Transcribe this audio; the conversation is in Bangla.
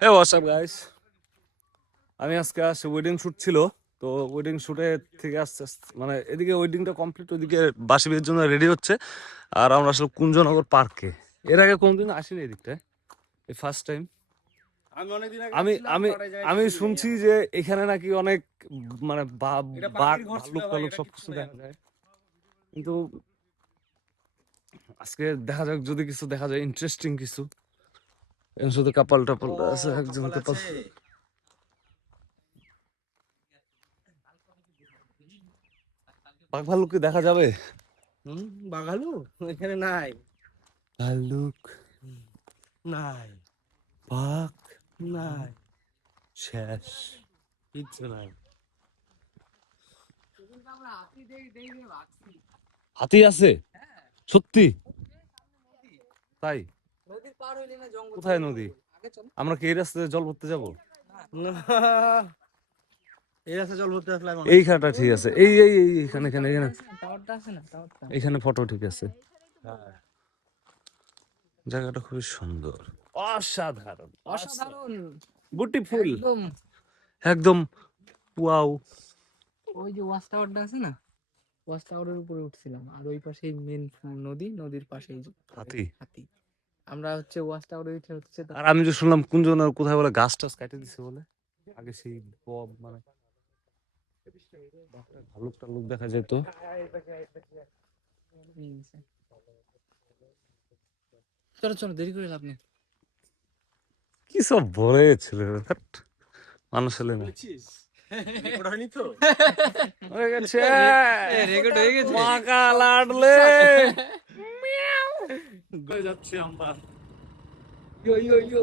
হে হোয়াটসঅ্যাপ গাইস, আমি আজকে আসছে ওয়েডিং শুট ছিল। তো ওয়েডিং শুটে থেকে আস্তে আস্তে মানে এদিকে ওয়েডিংটা কমপ্লিট, ওইদিকে বাসি বিয়ের জন্য রেডি হচ্ছে। আর আমরা আসলে কুঞ্জনগর পার্কে এর আগে কোনদিন আসিনি এদিকটায়, এই ফার্স্ট টাইম। আমি আমি আমি শুনছি যে এখানে নাকি অনেক মানে বাঘ ভাল্লুক টাল্লুক সবকিছু দেখা যায়, কিন্তু আজকে দেখা যাক যদি কিছু দেখা যায় ইন্টারেস্টিং কিছু। এখানে শুধু কাপাল টাপাল আছে, একজন কাপাল। বাঘ ভাল্লুক কি দেখা যাবে? বাঘালু এখানে নাই, ভাল্লুক নাই, বাঘ নাই, শেষ। কিচ্ছু নাই। হাতি আছে সত্যি? তাই? নদীর পার হইলে না জঙ্গল। কোথায় নদী? আগে চল। আমরা কি এই রাস্তায় জল ভরতে যাবো? না, এই রাস্তা জল ভরতে আসলে এখন এই খাটা ঠিক আছে, এই এই এই এখানে এখানে এখানে টাওয়ারটা আছে না, টাওয়ারটা। এখানে ফটো ঠিক আছে। হ্যাঁ। জায়গাটা খুবই সুন্দর, অসাধারণ, অসাধারণ। বিউটিফুল, একদম একদম ওয়াও। ওই যে ওয়াচ টাওয়ারটা আছে না, ওয়াচ টাওয়ারের উপরে উঠছিলাম, আর ওই পাশে মেন নদী, নদীর পাশেই যে হাতি। হাতি। আমরা হচ্ছে ওয়াচ টাওয়ারে উঠে হচ্ছে আর আমি যে শুনলাম কুঞ্জনার কোথায় বলে গাছ টাছ কাটে দিছে বলে, আগে সেই মানে ভালুক টালুক দেখা যেত। চলো চলো, দেরি করে লাভ নেই। কি সব বলেছিল মানুষ হলে না হয়ে গেছে, রেকর্ড হয়ে গেছে। মাকা লাডলে যাচ্ছি আমরা। ইয়ো ইয়ো ইয়ো।